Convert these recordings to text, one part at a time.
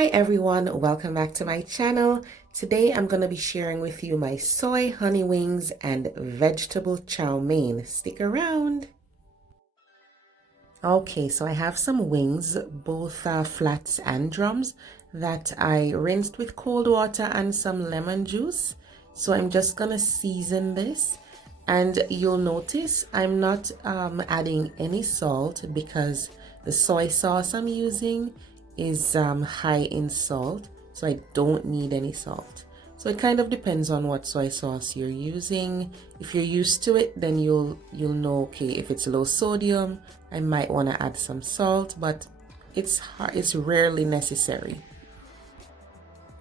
Hi everyone, welcome back to my channel. Today I'm going to be sharing with you my soy honey wings and vegetable chow mein. Stick around. Okay, so I have some wings, both flats and drums, that I rinsed with cold water and some lemon juice. So I'm just going to season this, and you'll notice I'm not adding any salt because the soy sauce I'm using is high in salt, so I don't need any salt. So it kind of depends on what soy sauce you're using. If you're used to it, then you'll know, okay, if it's low sodium, I might want to add some salt, but it's rarely necessary.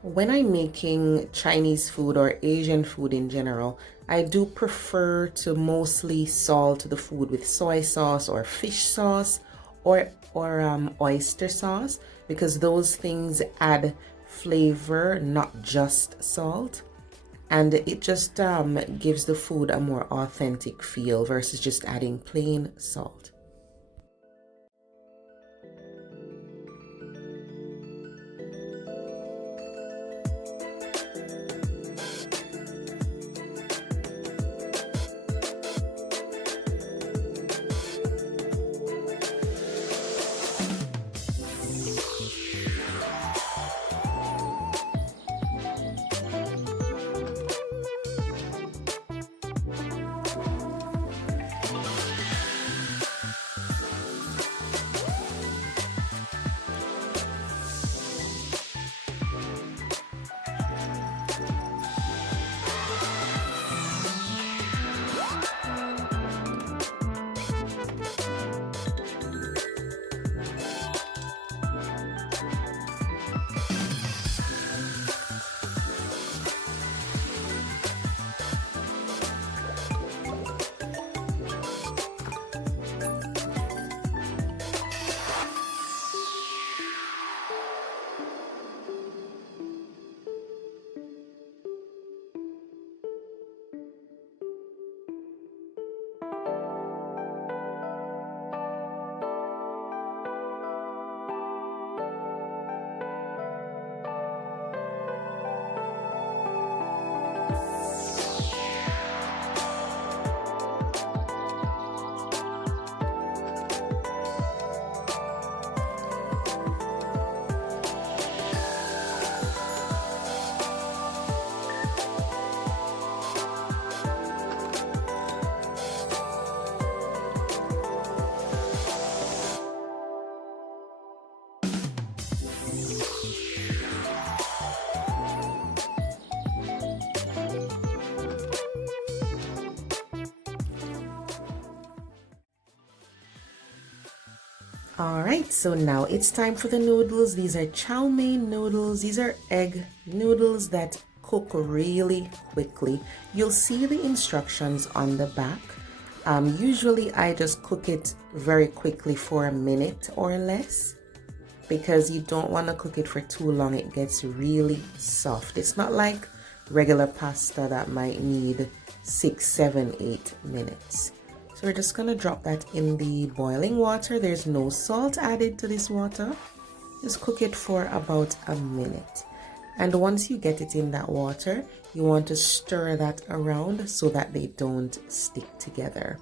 When I'm making Chinese food or Asian food in general, I do prefer to mostly salt the food with soy sauce or fish sauce or oyster sauce, because those things add flavor, not just salt, and it just gives the food a more authentic feel versus just adding plain salt. Alright, so now it's time for the noodles. These are chow mein noodles. These are egg noodles that cook really quickly. You'll see the instructions on the back. Usually I just cook it very quickly for a minute or less, because you don't want to cook it for too long. It gets really soft. It's not like regular pasta that might need 6, 7, 8 minutes. So we're just gonna drop that in the boiling water. There's no salt added to this water. Just cook it for about a minute. And once you get it in that water, you want to stir that around so that they don't stick together.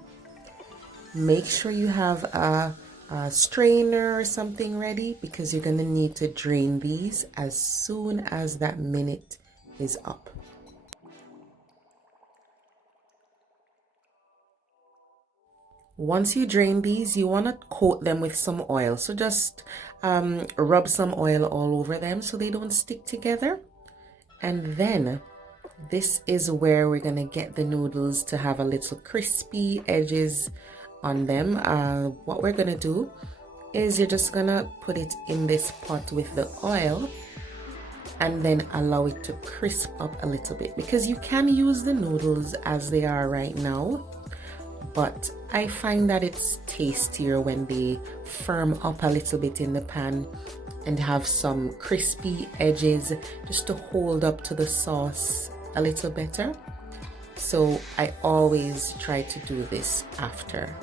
Make sure you have a strainer or something ready, because you're gonna need to drain these as soon as that minute is up. Once you drain these, you want to coat them with some oil. So just rub some oil all over them so they don't stick together. And then this is where we're going to get the noodles to have a little crispy edges on them. What we're going to do is you're just going to put it in this pot with the oil and then allow it to crisp up a little bit, because you can use the noodles as they are right now, but I find that it's tastier when they firm up a little bit in the pan and have some crispy edges just to hold up to the sauce a little better. So I always try to do this after.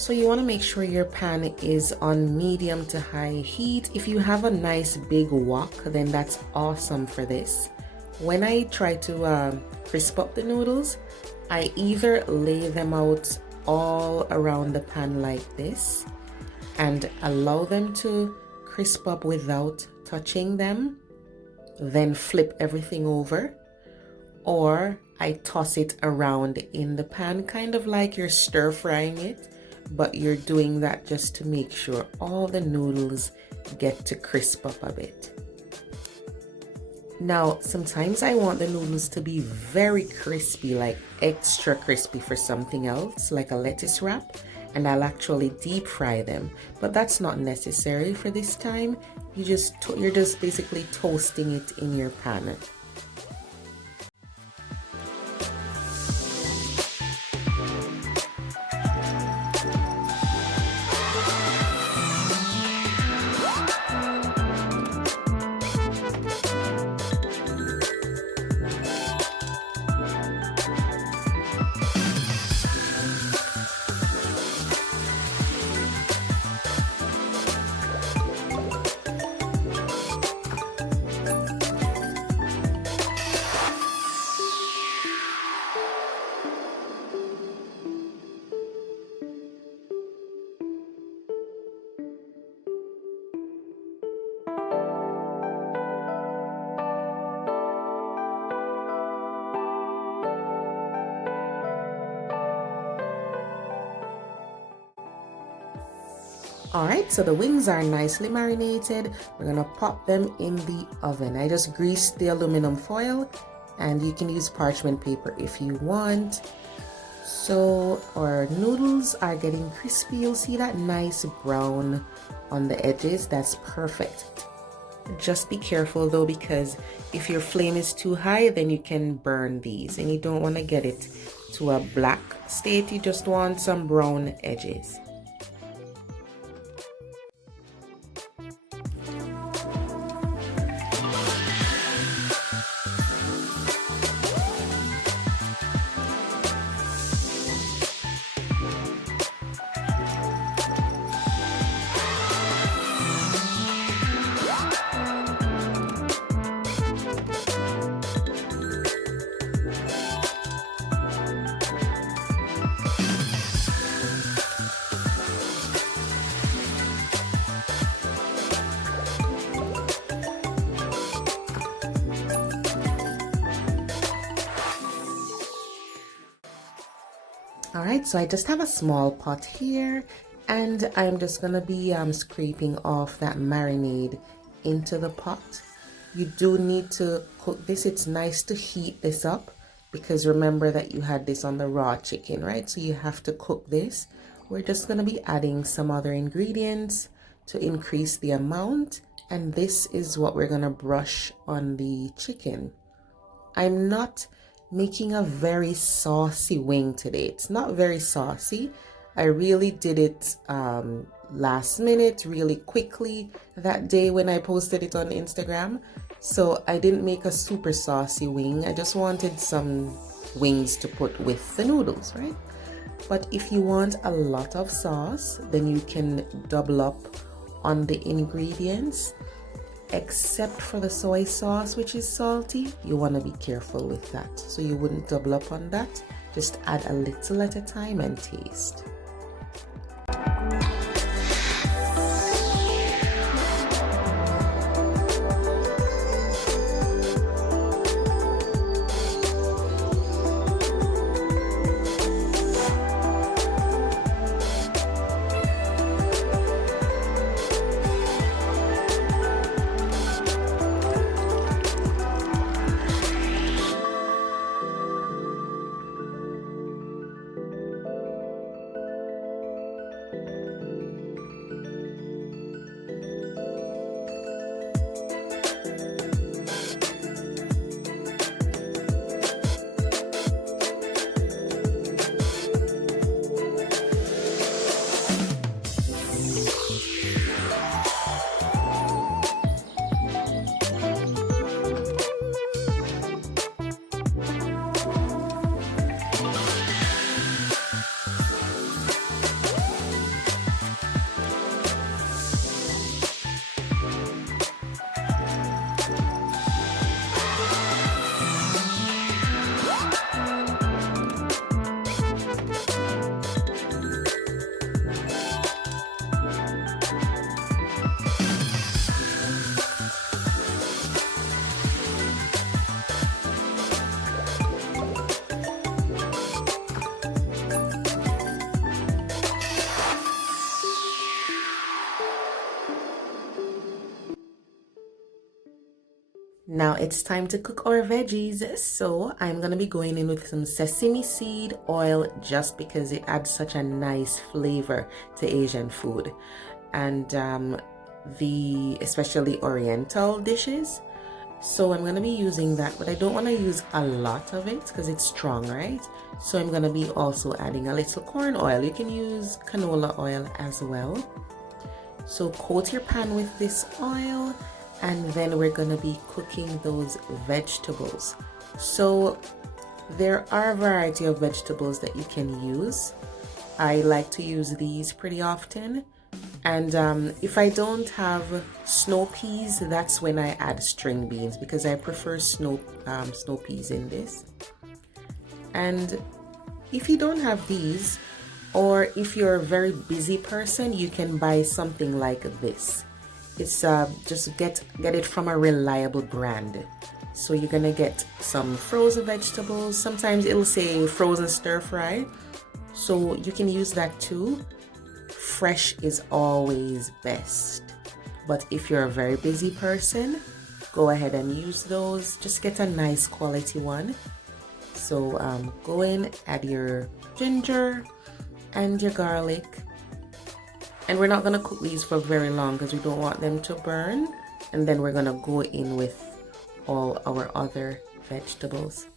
So you want to make sure your pan is on medium to high heat. If you have a nice big wok, then that's awesome for this. When I try to crisp up the noodles, I either lay them out all around the pan like this and allow them to crisp up without touching them, then flip everything over, or I toss it around in the pan, kind of like you're stir frying it, but you're doing that just to make sure all the noodles get to crisp up a bit. Now, sometimes I want the noodles to be very crispy, like extra crispy for something else, like a lettuce wrap, and I'll actually deep fry them. But that's not necessary for this time. You're just basically toasting it in your pan. Alright, so the wings are nicely marinated. We're gonna pop them in the oven. I just greased the aluminum foil, and you can use parchment paper if you want. So our noodles are getting crispy. You'll see that nice brown on the edges. That's perfect. Just be careful though, because if your flame is too high, then you can burn these, and you don't want to get it to a black state. You just want some brown edges. Alright, so I just have a small pot here, and I'm just gonna be scraping off that marinade into the pot. You do need to cook this. It's nice to heat this up, because remember that you had this on the raw chicken, right? So you have to cook this. We're just gonna be adding some other ingredients to increase the amount, and this is what we're gonna brush on the chicken. I'm not making a very saucy wing today. It's not very saucy. I really did it last minute, really quickly that day when I posted it on Instagram. So I didn't make a super saucy wing. I just wanted some wings to put with the noodles, right? But if you want a lot of sauce, then you can double up on the ingredients. Except for the soy sauce, which is salty, you want to be careful with that. So you wouldn't double up on that. Just add a little at a time and taste. Now it's time to cook our veggies. So I'm gonna be going in with some sesame seed oil just because it adds such a nice flavor to Asian food, and the especially Oriental dishes. So I'm gonna be using that, but I don't want to use a lot of it because it's strong, right? So I'm gonna be also adding a little corn oil. You can use canola oil as well. So coat your pan with this oil, and then we're gonna be cooking those vegetables. So there are a variety of vegetables that you can use. I like to use these pretty often, and if I don't have snow peas, that's when I add string beans because I prefer snow peas in this. And if you don't have these, or if you're a very busy person, you can buy something like this. It's just get it from a reliable brand. So you're gonna get some frozen vegetables. Sometimes it'll say frozen stir fry, so you can use that too. Fresh is always best, but if you're a very busy person, go ahead and use those. Just get a nice quality one. So go in, add your ginger and your garlic, and we're not going to cook these for very long because we don't want them to burn. And then we're going to go in with all our other vegetables.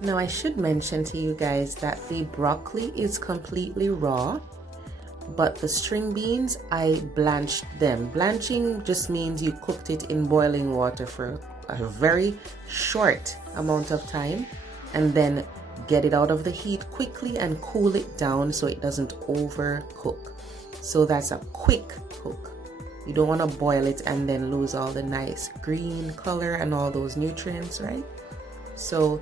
Now I should mention to you guys that the broccoli is completely raw, but the string beans, I blanched them. Blanching just means you cooked it in boiling water for a very short amount of time, and then get it out of the heat quickly and cool it down so it doesn't overcook. So that's a quick cook. You don't want to boil it and then lose all the nice green color and all those nutrients, right? So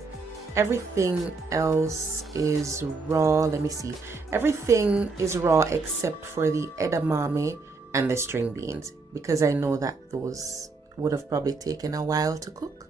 everything else is raw. Let me see. Everything is raw except for the edamame and the string beans, because I know that those would have probably taken a while to cook.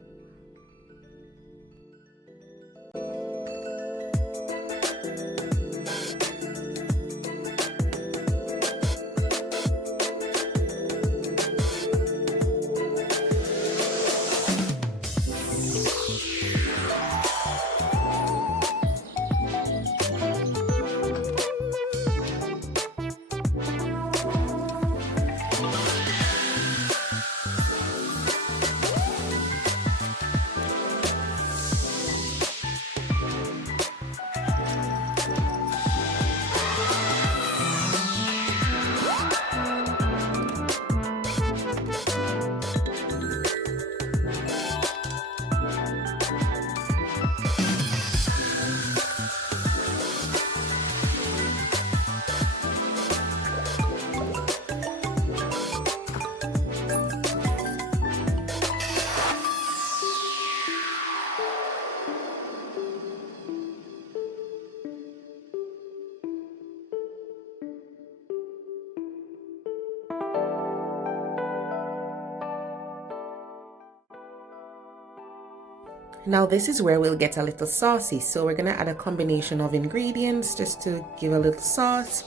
Now this is where we'll get a little saucy. So we're gonna add a combination of ingredients just to give a little sauce.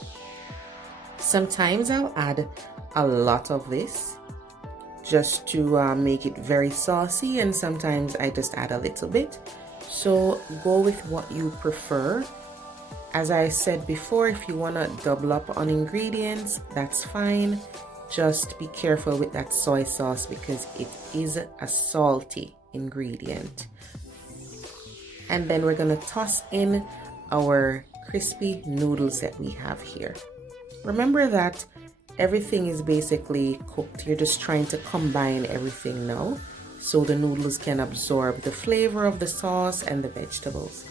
Sometimes I'll add a lot of this just to make it very saucy, and sometimes I just add a little bit. So go with what you prefer. As I said before, if you wanna double up on ingredients, that's fine. Just be careful with that soy sauce because it is a salty ingredient. And then we're gonna toss in our crispy noodles that we have here. Remember that everything is basically cooked. You're just trying to combine everything now. so the noodles can absorb the flavor of the sauce and the vegetables.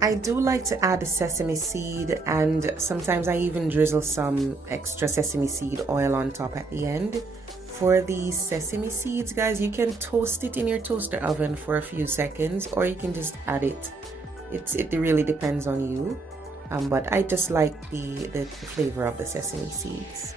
I do like to add sesame seed, and sometimes I even drizzle some extra sesame seed oil on top at the end. For the sesame seeds, guys, you can toast it in your toaster oven for a few seconds, or you can just add it. It really depends on you, but I just like the flavor of the sesame seeds.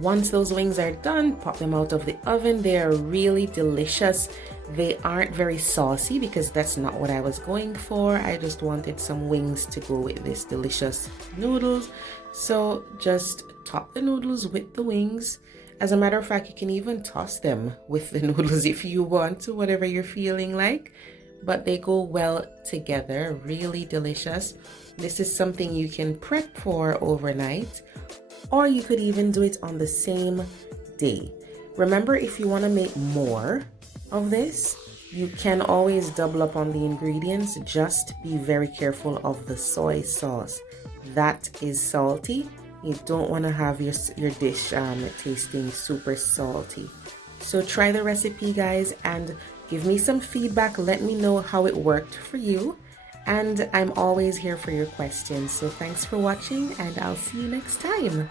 Once those wings are done, pop them out of the oven. They are really delicious. They aren't very saucy because that's not what I was going for. I just wanted some wings to go with this delicious noodles. So just top the noodles with the wings. As a matter of fact, you can even toss them with the noodles if you want to, whatever you're feeling like. But they go well together, really delicious. This is something you can prep for overnight, or you could even do it on the same day. Remember, if you want to make more of this, you can always double up on the ingredients. Just be very careful of the soy sauce. That is salty. You don't want to have your dish tasting super salty. So try the recipe, guys, and give me some feedback. Let me know how it worked for you. And I'm always here for your questions. So thanks for watching, and I'll see you next time.